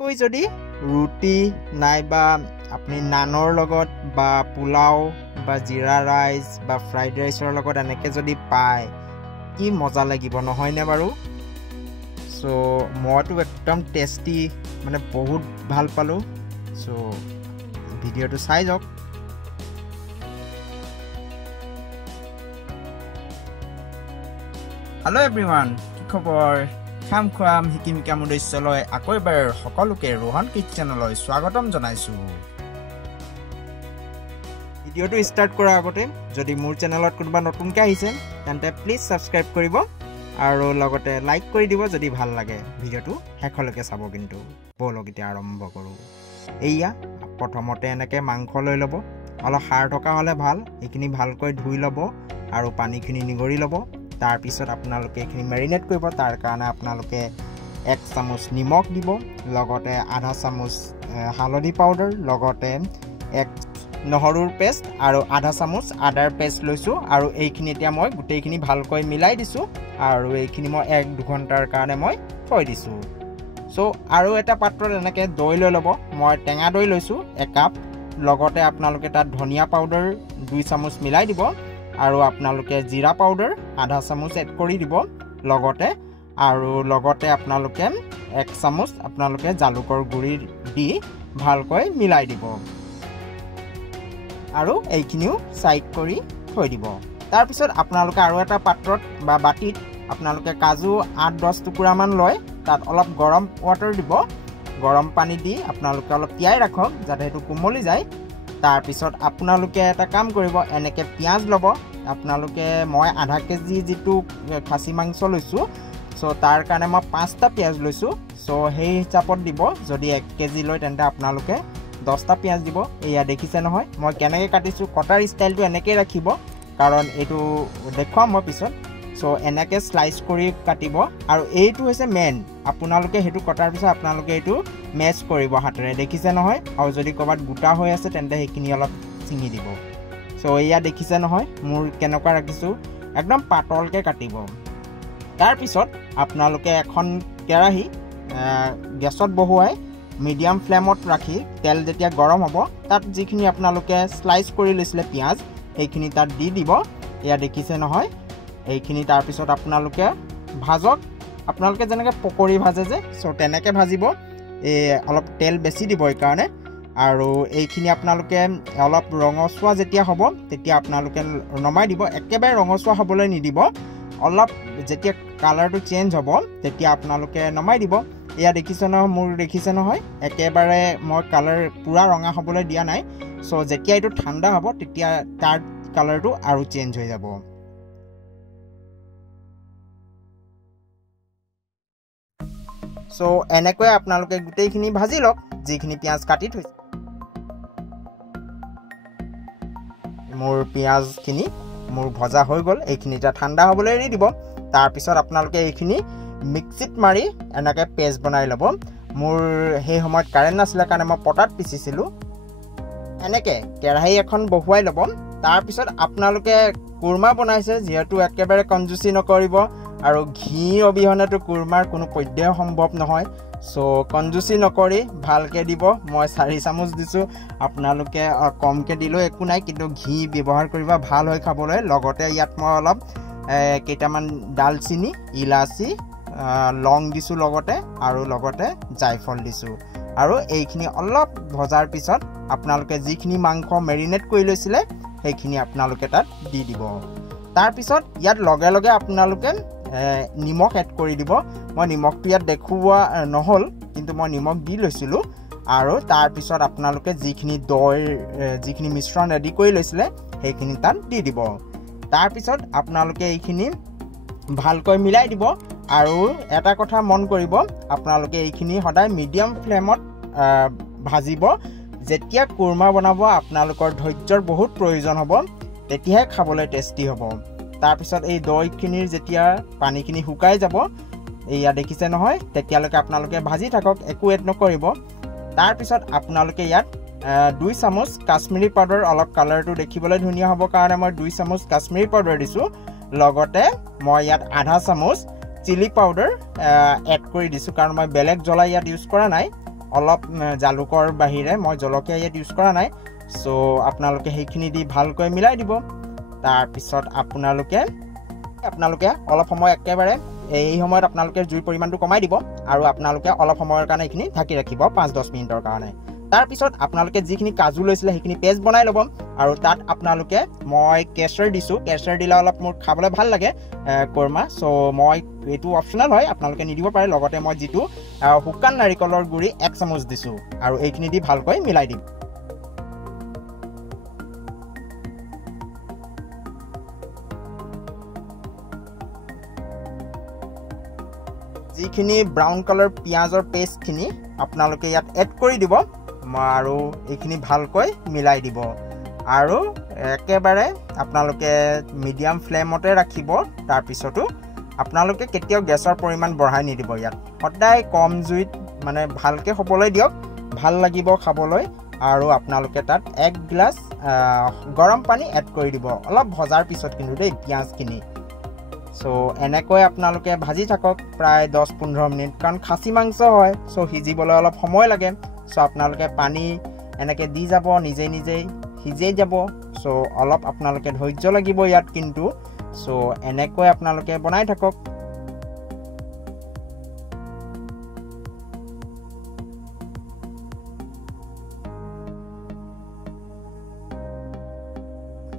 কৈ যদি ৰুটি নাইবা আপুনি নানৰ লগত বা পোলাও বা জিৰা ৰাইচ বা ফ্ৰাইড ৰাইচৰ লগত এনেকৈ যদি পায় কি মজা লাগিব নহয়নে বাৰু সো মইতো একদম টেষ্টি মানে বহুত ভাল পালোঁ সো ভিডিঅ'টো চাই যাওক হেল্ল' এভৰিৱান কি খবৰ খাম খুৱাম শিকিম শিকাম উদ্দেশ্যলৈ আকৌ এবাৰ সকলোকে ৰোহন কিটচেনলৈ স্বাগতম জনাইছোঁ ভিডিঅ'টো ষ্টাৰ্ট কৰাৰ আগতে যদি মোৰ চেনেলত কোনোবা নতুনকৈ আহিছে তেন্তে প্লিজ ছাবস্ক্ৰাইব কৰিব আৰু লগতে লাইক কৰি দিব যদি ভাল লাগে ভিডিঅ'টো শেষলৈকে চাব কিন্তু ব'লক এতিয়া আৰম্ভ কৰোঁ এয়া প্ৰথমতে এনেকৈ মাংস লৈ ল'ব অলপ সাৰ থকা হ'লে ভাল এইখিনি ভালকৈ ধুই ল'ব আৰু পানীখিনি নিগৰি ল'ব তাৰ পিছত আপোনালোকে এইখিনি মেৰিনেট কৰিব তাৰ কাৰণে আপোনালোকে 1 চামুচ নিমখ দিব লগতে আধা চামুচ হালধি পাউডাৰ লগতে 1 নহৰুৰ পেষ্ট আৰু আধা চামুচ আদাৰ পেষ্ট লৈছোঁ আৰু এইখিনি এতিয়া মই গোটেইখিনি ভালকৈ মিলাই দিছোঁ আৰু এইখিনি মই 1-2 ঘণ্টাৰ কাৰণে মই থৈ দিছোঁ সো আৰু এটা পাত্ৰত এনেকৈ দৈ লৈ ল'ব মই টেঙা দৈ লৈছোঁ 1 কাপ লগতে আপোনালোকে তাত ধনিয়া পাউডাৰ 2 চামুচ মিলাই দিব আৰু আপোনালোকে জিৰা পাউডাৰ আধা চামুচ এড কৰি দিব লগতে আপোনালোকে 1 চামুচ আপোনালোকে জালুকৰ গুড়ি দি ভালকৈ মিলাই দিব আৰু এইখিনিও সাইড কৰি থৈ দিব তাৰ পিছত আপোনালোকে আৰু এটা পাত্ৰত বা বাটিত আপোনালোকে কাজু 8-10 টুকুৰামান লৈ তাত অলপ গৰম ওৱাটাৰ দিব গৰম পানী দি আপোনালোকে অলপ তিয়াই ৰাখক যাতে সেইটো কোমলি যায় তাৰ পিছত আপোনালোকে এটা কাম কৰিব এনেকে পিয়াজ ল'ব আপোনালোকে মই আধা কেজি যেটো খাসি মাংস লৈছো সো তাৰ কাৰণে মই 5টা পিয়াজ লৈছো সো সেই হিচাপত দিব যদি 1 কেজি লৈ তেন্তে আপোনালোকে 10টা পিয়াজ দিব এয়া দেখিছে নহয় মই কেনেকৈ কাটিছো কটাৰ ষ্টাইলটো এনেকৈ ৰাখিব কাৰণ এটো দেখুৱাম মই পিছত সো এনেকৈ স্লাইস কৰি কাটিব আৰু এইটো হৈছে মেন আপোনালোকে হেতু কটাৰ পিছত আপোনালোকে এটো মেচ কৰিব হাতেৰে দেখিছে নহয় আৰু যদি কবাত গুটা হৈ আছে তেন্তে হেখিনি অলপ চিঙি দিব সো এয়া দেখিছে নহয় মোৰ কেনেকুৱা ৰাখিছো একদম পাতলকে কাটিব তাৰ পিছত আপোনালোকে এখন কেৰাহী গেছত বহুৱাই মিডিয়াম ফ্লেমত ৰাখি তেল যেতিয়া গৰম হ'ব তাত যিখিনি আপোনালোকে স্লাইস কৰি লৈছিলে পিয়াজ এইখিনি তাত দি দিব এয়া দেখিছে নহয় এইখিনি তাৰ পিছত আপোনালোকে ভাজক আপোনালোকে যেনেকৈ পকৰি ভাজে যে সো তেনেকৈ ভাজিব অলপ তেল বেছি দিব এই কাৰণে আৰু এইখিনি আপোনালোকে অলপ ৰঙচুৱা যেতিয়া হ'ব তেতিয়া আপোনালোকে নমাই দিব একেবাৰে ৰঙচুৱা হ'বলৈ নিদিব অলপ যেতিয়া কালাৰটো চেঞ্জ হ'ব তেতিয়া আপোনালোকে নমাই দিব এয়া দেখিছে নহয় মোৰ দেখিছে নহয় একেবাৰে মই কালাৰ পুৰা ৰঙা হ'বলৈ দিয়া নাই সো যেতিয়া এটো ঠাণ্ডা হ'ব তেতিয়া তাৰ কালাৰটো আৰু চেঞ্জ হৈ যাব সো এনেকৈ আপোনালোকে গোটেইখিনি ভাজি লওক যিখিনি পিয়াজ কাটি থৈছে মোৰ পিয়াজখিনি মোৰ ভজা হৈ গ'ল এইখিনি এটা ঠাণ্ডা হ'বলৈ এৰি দিব তাৰ পিছত আপোনালোকে এইখিনি মিক্সিত মাৰি এনেকৈ পেষ্ট বনাই ল'ব মোৰ সেই সময়ত কাৰেন্ট নাছিলে কাৰণে মই পটাত পিচিছিলোঁ এনেকৈ কেৰাহী এখন বহুৱাই ল'ব তাৰ পিছত আপোনালোকে কুৰমা বনাইছে যেহেতু একেবাৰে কনজুচি নকৰিব আৰু ঘি অবিহনেতো কুৰমাৰ কোনো পধ্যেই সম্ভৱ নহয় সো কনজুচি নকৰি ভালকৈ দিব মই 4 চামুচ দিছোঁ আপোনালোকে কমকৈ দিলেও একো নাই কিন্তু ঘি ব্যৱহাৰ কৰিবা ভাল হৈ খাবলৈ লগতে ইয়াত মই অলপ কেইটামান ডালচিনি ইলাচি লং দিছোঁ লগতে আৰু লগতে জায়ফল দিছোঁ আৰু এইখিনি অলপ ভজাৰ পিছত আপোনালোকে যিখিনি মাংস মেৰিনেট কৰি লৈছিলে সেইখিনি আপোনালোকে তাত দি দিব তাৰ পিছত ইয়াত লগে লগে আপোনালোকে নিমখ এড কৰি দিব মই নিমখটো ইয়াত দেখুওৱা নহল কিন্তু মই নিমখ দি লৈছিলোঁ আৰু তাৰ পিছত আপোনালোকে যিখিনি দৈ যিখিনি মিশ্ৰণ ৰেডি কৰি লৈছিলে সেইখিনি তাত দি দিব তাৰ পিছত আপোনালোকে এইখিনি ভালকৈ মিলাই দিব আৰু এটা কথা মন কৰিব আপোনালোকে এইখিনি সদায় মিডিয়াম ফ্লেমত ভাজিব যেতিয়া কুৰমা বনাব আপোনালোকৰ ধৈৰ্যৰ বহুত প্ৰয়োজন হ'ব তেতিয়াহে খাবলৈ টেষ্টি হ'ব তাৰ পিছত এই দৈখিনিৰ যেতিয়া পানীখিনি শুকাই যাব এয়া দেখিছে নহয় তেতিয়ালৈকে আপোনালোকে ভাজি থাকক একো এড নকৰিব তাৰ পিছত আপোনালোকে ইয়াত 2 চামুচ কাশ্মীৰী পাউডাৰ অলপ কালাৰটো দেখিবলৈ ধুনীয়া হ'ব কাৰণে মই 2 চামুচ কাশ্মীৰী পাউডাৰ দিছোঁ লগতে মই ইয়াত আধা চামুচ চিলি পাউডাৰ এড কৰি দিছোঁ কাৰণ মই বেলেগ জ্বলা ইয়াত ইউজ কৰা নাই অলপ জালুকৰ বাহিৰে মই জলকীয়া ইয়াত ইউজ কৰা নাই সো আপোনালোকে সেইখিনি দি ভালকৈ মিলাই দিব তাৰ পিছত আপোনালোকে অলপ সময় একেবাৰে এই সময়ত আপোনালোকে জুইৰ পৰিমাণটো কমাই দিব আৰু আপোনালোকে অলপ সময়ৰ কাৰণে এইখিনি ঢাকি ৰাখিব 5-10 মিনিটৰ কাৰণে তাৰ পিছত আপোনালোকে যিখিনি কাজু লৈছিলে সেইখিনি পেষ্ট বনাই ল'ব আৰু তাত আপোনালোকে মই কেশৰ দিছো কেশৰ দিলে অলপ মোৰ খাবলৈ ভাল লাগে কোৰমা সো মই এটো অপচনেল হয় আপোনালোকে নিদিব পাৰে লগতে মই যেটো শুকান নাৰিকলৰ গুৰি 1 চামুচ দিছো আৰু এইখিনি দি ভালকৈ মিলাই দিম যিখিনি ব্ৰাউন কালাৰ পিয়াজৰ পেষ্ট খিনি আপোনালোকে ইয়াত এড কৰি দিব আৰু এইখিনি ভালকৈ মিলাই দিব আৰু একেবাৰে আপোনালোকে মিডিয়াম ফ্লেমতে ৰাখিব তাৰ পিছতো আপোনালোকে কেতিয়াও গেছৰ পৰিমাণ বঢ়াই নিদিব ইয়াত সদায় কম জুইত মানে ভালকে হ'বলৈ দিয়ক ভাল লাগিব খাবলৈ আৰু আপোনালোকে তাত 1 গ্লাস গৰম পানী এড কৰি দিব অলপ ভজাৰ পিছত কিন্তু দেই পিয়াজখিনি সো এনেকৈ আপোনালোকে ভাজি থাকক প্ৰায় 10-15 মিনিট কাৰণ খাসি মাংস হয় সো হিজিবলৈ অলপ সময় লাগে সো আপোনালোকে পানী এনেকৈ দি যাব নিজে নিজে হিজে যাব সো অলপ আপোনালোকে ধৈৰ্য লাগিব ইয়াত কিন্তু সো এনেকৈ আপোনালোকে বনাই থাকক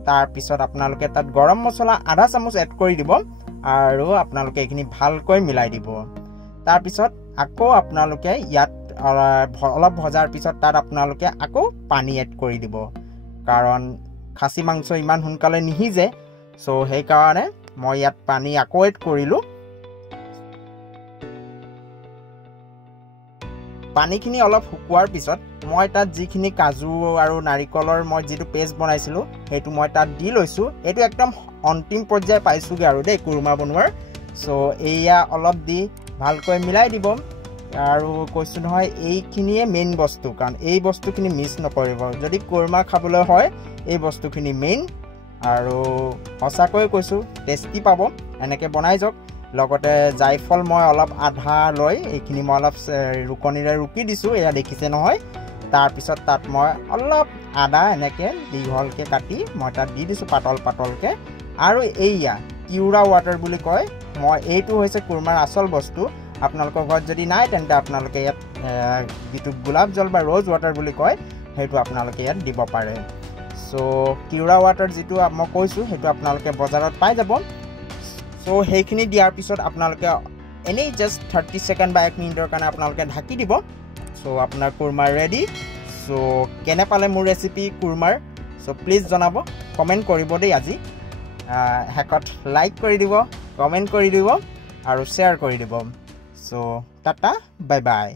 তাৰ পিছত আপোনালোকে তাত গৰম মছলা আধা চামুচ এড কৰি দিব আৰু আপোনালোকে এইখিনি ভালকৈ মিলাই দিব তাৰ পিছত আকৌ আপোনালোকে ইয়াত অলপ ভজাৰ পিছত তাত আপোনালোকে আকৌ পানী এড কৰি দিব কাৰণ খাসি মাংস ইমান সোনকালে নিহিজে সো সেই কাৰণে মই ইয়াত পানী আকৌ এড কৰিলো পানীখিনি অলপ শুকুৱাৰ পিছত মই তাত যিখিনি কাজু আৰু নাৰিকলৰ মই যেটো পেষ্ট বনাইছিলো হেতু মই তাত দি লৈছো এটো একদম অন্তিম পৰ্যায় পাইছোগে আৰু দেই কুৰমা বনোৱাৰ সো এয়া অলপ দি ভালকৈ মিলাই দিব আৰু কৈছো নহয় এইখিনিয়ে মেইন বস্তু কাৰণ এই বস্তুখিনি মিছ নকৰিব যদি কুৰমা খাবলৈ হয় এই বস্তুখিনি মেইন আৰু হসাকৈ কৈছো টেষ্টি পাব এনেকে বনাই যাওক লগতে জাইফল মই অলপ আধা লৈ এইখিনি মই অলপ ৰুকনিৰে ৰুকি দিছো এয়া দেখিছে নহয় তাৰ পিছত তাত মই অলপ আদা এনেকে দীঘলকে কাটি মই তাত দি দিছো পাতলকে আৰু এইয়া কিউৰা ওয়াটাৰ বুলি কয় মই এইটো হৈছে কুৰমাৰ আসল বস্তু আপোনালোকৰ ঘৰত যদি নাই তেন্তে আপোনালোকে ইয়াত যেটো গোলাপ জল বা ৰ'জ ওয়াটাৰ বুলি কয় হেতু আপোনালোকে ইয়াত দিব পাৰে সো কিউৰা ওয়াটাৰ যেটো মই কৈছো হেতু আপোনালোকে বজাৰত পাই যাব সো সেইখিনি দিয়াৰ পিছত আপোনালোকে এনেই জাস্ট 30 সেকেন্ড বা 1 মিনিটৰ কাৰণে আপোনালোকে ঢাকি দিব সো আপোনাৰ কুৰমা ৰেডি সো কেনে পালে মোৰ ৰেচিপি কুৰমাৰ সো প্লিজ জনাব কমেন্ট কৰিব দেই আজি হেকত লাইক কৰি দিব কমেন্ট কৰি দিব আৰু শেয়াৰ কৰি দিব সো টাটা বাই বাই